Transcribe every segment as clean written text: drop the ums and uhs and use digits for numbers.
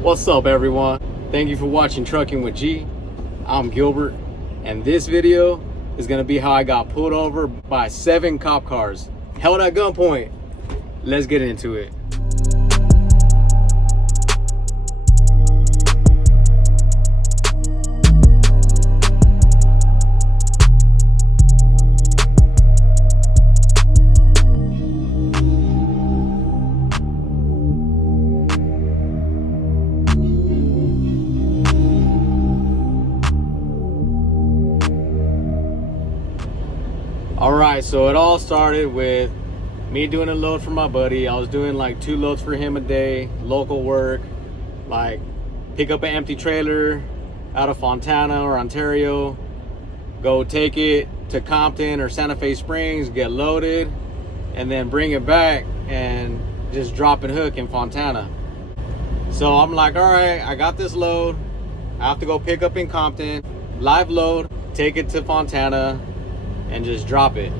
What's up, everyone? Thank you for watching Trucking with G. I'm Gilbert, and this video is gonna be how I got pulled over by 7 cop cars held at gunpoint. Let's get into it. Alright, so it all started with me doing a load for my buddy. I was doing like 2 loads for him a day, local work, like pick up an empty trailer out of Fontana or Ontario, go take it to Compton or Santa Fe Springs, get loaded, and then bring it back and just drop and hook in Fontana. So I'm like, alright, I got this load. I have to go pick up in Compton, live load, take it to Fontana, and just drop it,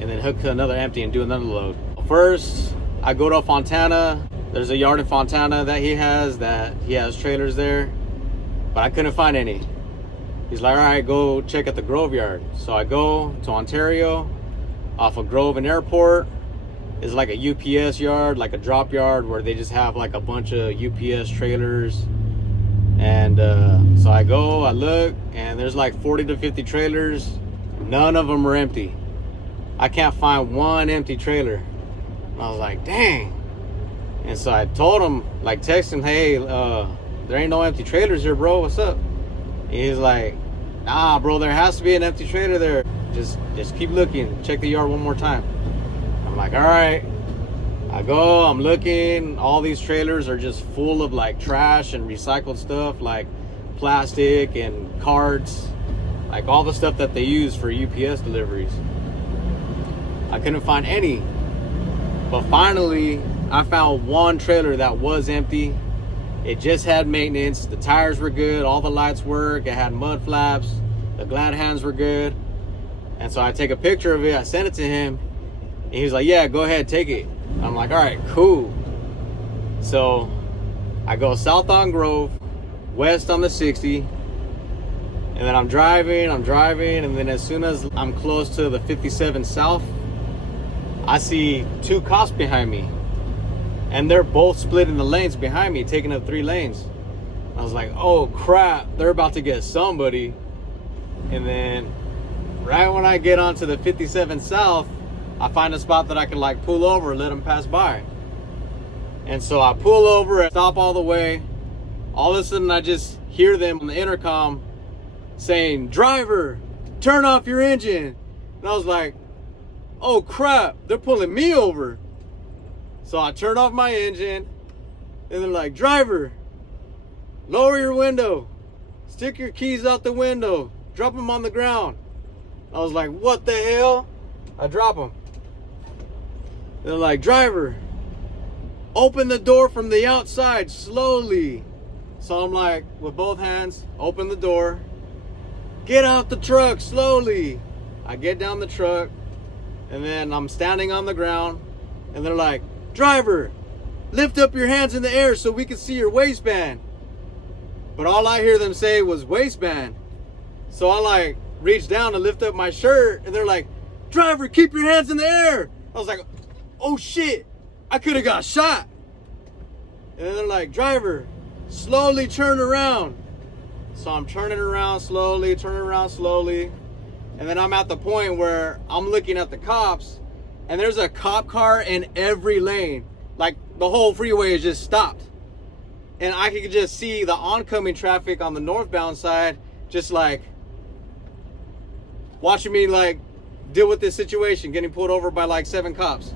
and then hook to another empty and do another load. First, I go to Fontana. There's a yard in Fontana that he has trailers there, but I couldn't find any. He's like, all right, go check at the Grove yard. So I go to Ontario, off of Grove and Airport. It's like a UPS yard, like a drop yard, where they just have like a bunch of UPS trailers. And so I go, I look, and there's like 40 to 50 trailers. None of them are empty. I can't find one empty trailer. And I was like, dang. And so I told him, like, text him, hey, there ain't no empty trailers here, bro. What's up? And he's like, nah, bro, there has to be an empty trailer there. Just keep looking. Check the yard one more time. I'm like, all right. I go, I'm looking. All these trailers are just full of like trash and recycled stuff, like plastic and cards. Like all the stuff that they use for UPS deliveries. I couldn't find any. But finally, I found one trailer that was empty. It just had maintenance. The tires were good. All the lights work. It had mud flaps. The glad hands were good. And so I take a picture of it. I sent it to him. And he's like, yeah, go ahead, take it. I'm like, all right, cool. So I go south on Grove, west on the 60. And then I'm driving, and then as soon as I'm close to the 57 South, I see 2 cops behind me. And they're both splitting the lanes behind me, taking up 3 lanes. I was like, oh crap, they're about to get somebody. And then right when I get onto the 57 South, I find a spot that I can like pull over and let them pass by. And so I pull over and stop all the way. All of a sudden I just hear them on the intercom saying, driver, turn off your engine. And I was like, oh crap, they're pulling me over. So I turn off my engine, and they're like, driver, lower your window, stick your keys out the window, drop them on the ground. I was like, what the hell? I drop them. They're like, driver, open the door from the outside slowly. So I'm like, with both hands, open the door. Get out the truck slowly. I get down the truck, and then I'm standing on the ground, and they're like, driver, lift up your hands in the air so we can see your waistband. But all I hear them say was waistband. So I like reach down to lift up my shirt, and they're like, driver, keep your hands in the air. I was like, oh shit, I could have got shot. And then they're like, driver, slowly turn around. So I'm turning around slowly, and then I'm at the point where I'm looking at the cops, and there's a cop car in every lane. Like the whole freeway is just stopped. And I could just see the oncoming traffic on the northbound side just like watching me like deal with this situation, getting pulled over by like 7 cops.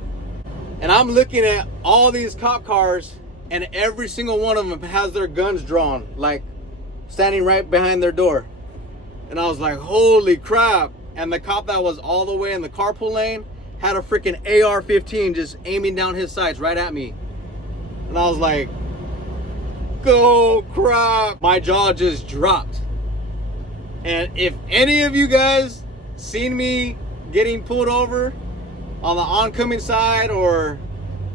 And I'm looking at all these cop cars, and every single one of them has their guns drawn, like standing right behind their door. And I was like, holy crap. And the cop that was all the way in the carpool lane had a freaking AR-15 just aiming down his sights right at me. And I was like, go crap. My jaw just dropped. And if any of you guys seen me getting pulled over on the oncoming side, or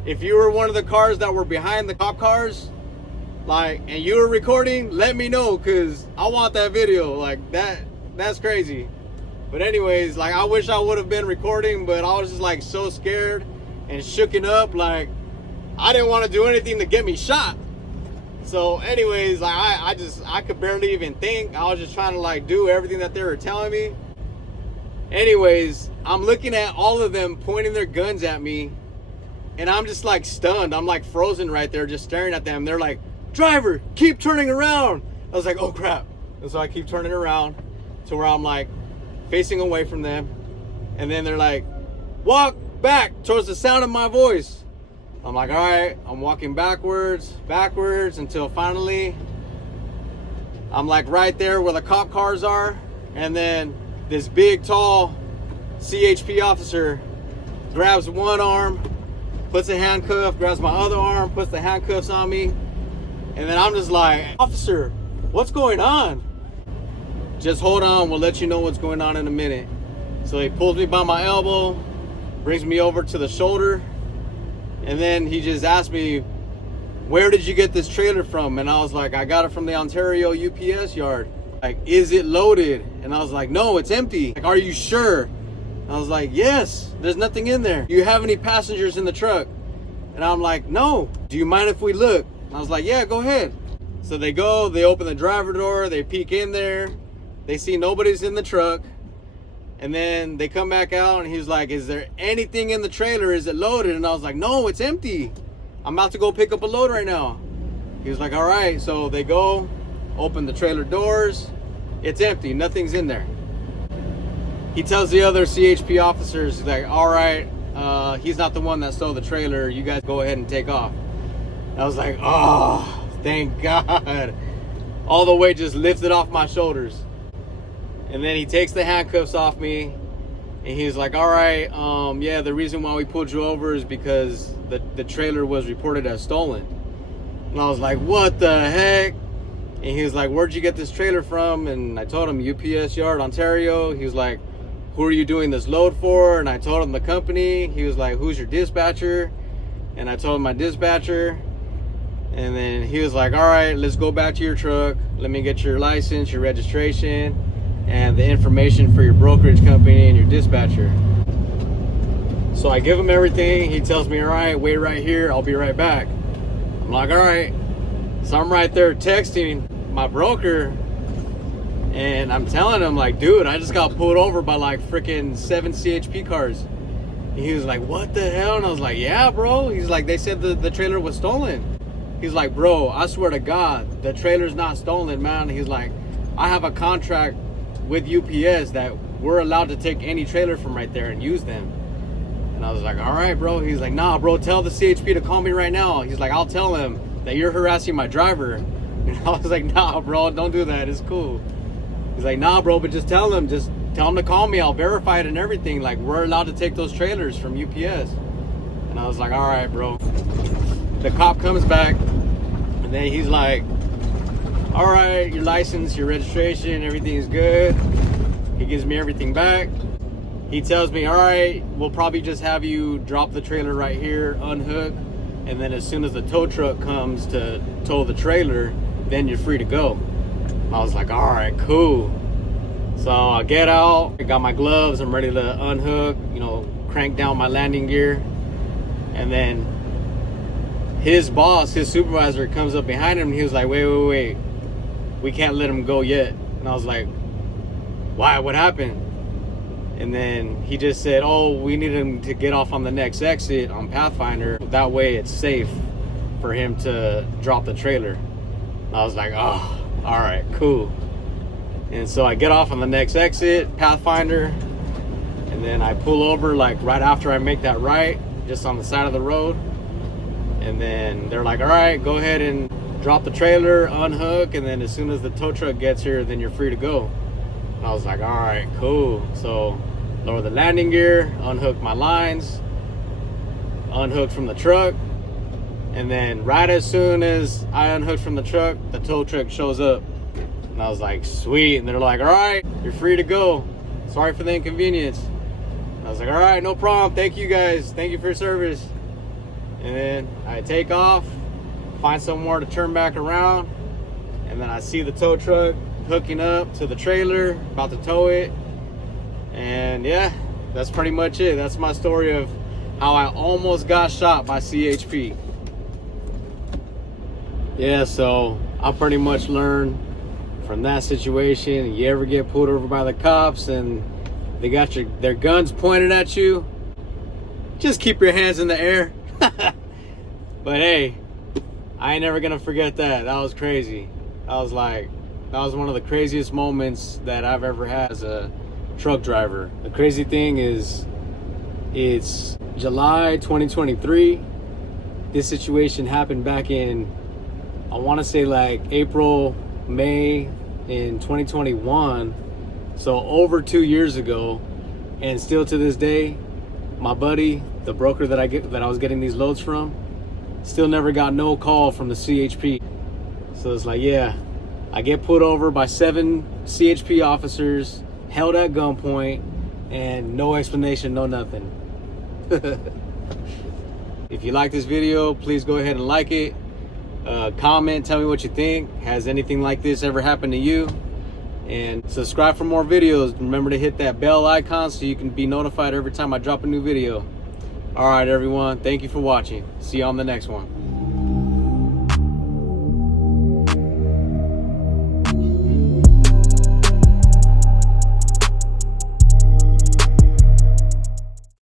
if you were one of the cars that were behind the cop cars, Like, and you were recording, let me know, because I want that video. Like, that's crazy. But anyways, like, I wish I would have been recording, but I was just like so scared and shooken up. Like, I didn't want to do anything to get me shot. So anyways, like, I could barely even think. I was just trying to like do everything that they were telling me. Anyways, I'm looking at all of them pointing their guns at me, and I'm just like stunned. I'm like frozen right there, just staring at them. They're like, driver, keep turning around. I was like, oh crap. And so I keep turning around to where I'm like facing away from them. And then they're like, walk back towards the sound of my voice. I'm like, all right. I'm walking backwards until finally I'm like right there where the cop cars are. And then this big, tall CHP officer grabs one arm, puts a handcuff, grabs my other arm, puts the handcuffs on me. And then I'm just like, officer, what's going on? Just hold on, we'll let you know what's going on in a minute. So he pulls me by my elbow, brings me over to the shoulder, and then he just asked me, where did you get this trailer from? And I was like, I got it from the Ontario UPS yard. Like, is it loaded? And I was like, no, it's empty. Like, are you sure? I was like, yes, there's nothing in there. Do you have any passengers in the truck? And I'm like, no. Do you mind if we look? I was like, yeah, go ahead. So they go, they open the driver door, they peek in there, they see nobody's in the truck, and then they come back out and he's like, is there anything in the trailer? Is it loaded? And I was like, no, it's empty. I'm about to go pick up a load right now. He was like, all right. So they go, open the trailer doors, it's empty, nothing's in there. He tells the other CHP officers, he's like, all right, he's not the one that stole the trailer, you guys go ahead and take off. I was like, oh, thank God. All the weight just lifted off my shoulders. And then he takes the handcuffs off me, and he's like, all right, yeah, the reason why we pulled you over is because the trailer was reported as stolen. And I was like, what the heck? And he was like, where'd you get this trailer from? And I told him, UPS yard, Ontario. He was like, who are you doing this load for? And I told him the company. He was like, who's your dispatcher? And I told him my dispatcher. And then he was like, all right, let's go back to your truck. Let me get your license, your registration, and the information for your brokerage company and your dispatcher. So I give him everything. He tells me, all right, wait right here. I'll be right back. I'm like, all right. So I'm right there texting my broker, and I'm telling him, like, dude, I just got pulled over by like freaking 7 CHP cars. And he was like, what the hell? And I was like, yeah, bro. He's like, they said the trailer was stolen. He's like, bro, I swear to God, the trailer's not stolen, man. He's like, I have a contract with UPS that we're allowed to take any trailer from right there and use them. And I was like, all right, bro. He's like, nah, bro, tell the CHP to call me right now. He's like, I'll tell him that you're harassing my driver. And I was like, nah, bro, don't do that. It's cool. He's like, nah, bro, but just tell him to call me. I'll verify it and everything. Like, we're allowed to take those trailers from UPS. And I was like, all right, bro. The cop comes back, and then he's like, all right, your license, your registration, everything is good. He gives me everything back. He tells me, all right, we'll probably just have you drop the trailer right here, unhook, and then as soon as the tow truck comes to tow the trailer, then you're free to go. I was like, all right, cool. So I get out, I got my gloves, I'm ready to unhook, crank down my landing gear. And then his boss, his supervisor, comes up behind him and he was like, wait, we can't let him go yet. And I was like, why, what happened? And then he just said, oh, we need him to get off on the next exit on Pathfinder. That way it's safe for him to drop the trailer. And I was like, oh, all right, cool. And so I get off on the next exit, Pathfinder, and then I pull over like right after I make that right, just on the side of the road. And then they're like, all right, go ahead and drop the trailer, unhook, and then as soon as the tow truck gets here, then you're free to go. And I was like, all right, cool. So lower the landing gear, unhook my lines, unhooked from the truck, and then right as soon as I unhooked from the truck, the tow truck shows up. And I was like, sweet. And they're like, all right, you're free to go. Sorry for the inconvenience. And I was like, all right, no problem. Thank you guys. Thank you for your service. And then I take off, find somewhere to turn back around, and then I see the tow truck hooking up to the trailer, about to tow it. And yeah, that's pretty much it. That's my story of how I almost got shot by CHP. Yeah, so I pretty much learned from that situation. You ever get pulled over by the cops and they got their guns pointed at you, just keep your hands in the air. But hey, I ain't never gonna forget that. That was crazy. That was one of the craziest moments that I've ever had as a truck driver. The crazy thing is, it's July 2023. This situation happened back in, I want to say like April, May in 2021. So over 2 years ago, and still to this day, my buddy, the broker that I was getting these loads from, still never got no call from the CHP. So it's like, yeah, I get pulled over by 7 CHP officers, held at gunpoint, and no explanation, no nothing. If you like this video, please go ahead and like it. Comment, tell me what you think. Has anything like this ever happened to you? And subscribe for more videos. Remember to hit that bell icon so you can be notified every time I drop a new video. All right, everyone. Thank you for watching. See you on the next one.